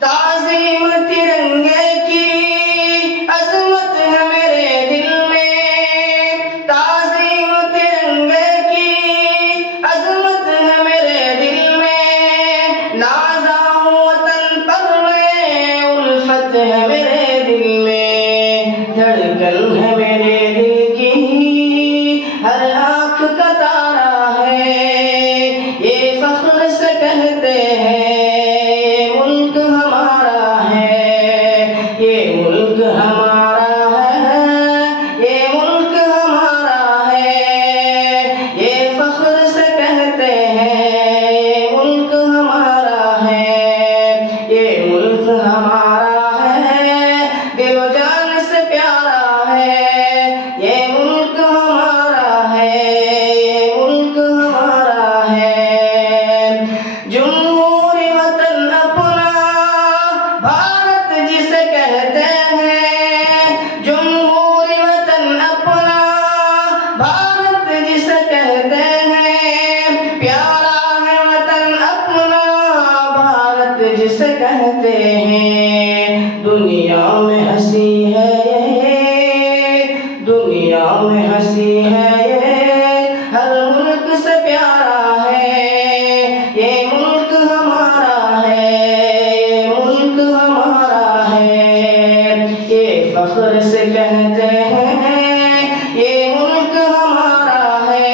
ताज़ीम तिरंगे की अज़मत है मेरे दिल में, ताज़ीम तिरंगे की अज़मत है मेरे दिल में, नाज़ा हूँ वतन पर मैं, उल्फत है मेरे दिल में, धड़कन है मेरे दिल की, हर आँख का तारा है, ये फ़ख्र से कहते हैं जिसे कहते हैं। दुनिया में हंसी है ये, दुनिया में हंसी है ये, हर मुल्क से प्यारा है, ये मुल्क हमारा है, ये मुल्क हमारा है, ये फख्र से कहते हैं ये मुल्क हमारा है,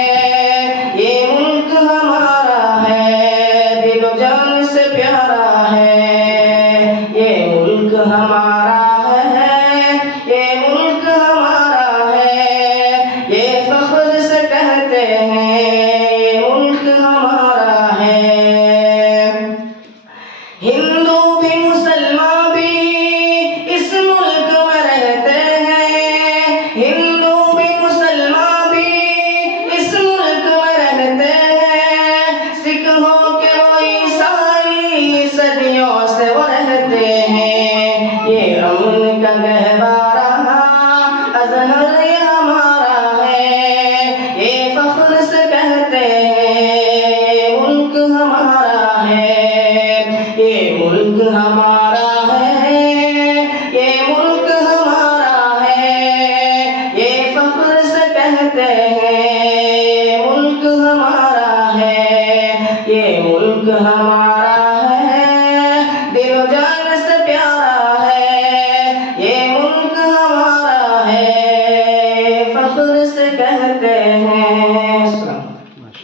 ये मुल्क हमारा है, दिलो जान से प्यारा हमारा है, ये मुल्क हमारा है, ये फख्र से कहते हैं ये मुल्क हमारा है। हिंदू भी मुसलमान भी इस मुल्क में रहते हैं, हिंदू भी मुसलमान भी इस मुल्क में रहते हैं, सिख हो के वो ईसाई सदियों से वो रहते हैं। ये अमन का गहवारा अज़हर ये हमारा है, ये फ़ख्र से कहते हैं मुल्क हमारा है, ये मुल्क हमारा है, ये मुल्क हमारा है, ये फ़ख्र से कहते हैं मुल्क हमारा है, ये मुल्क हमारा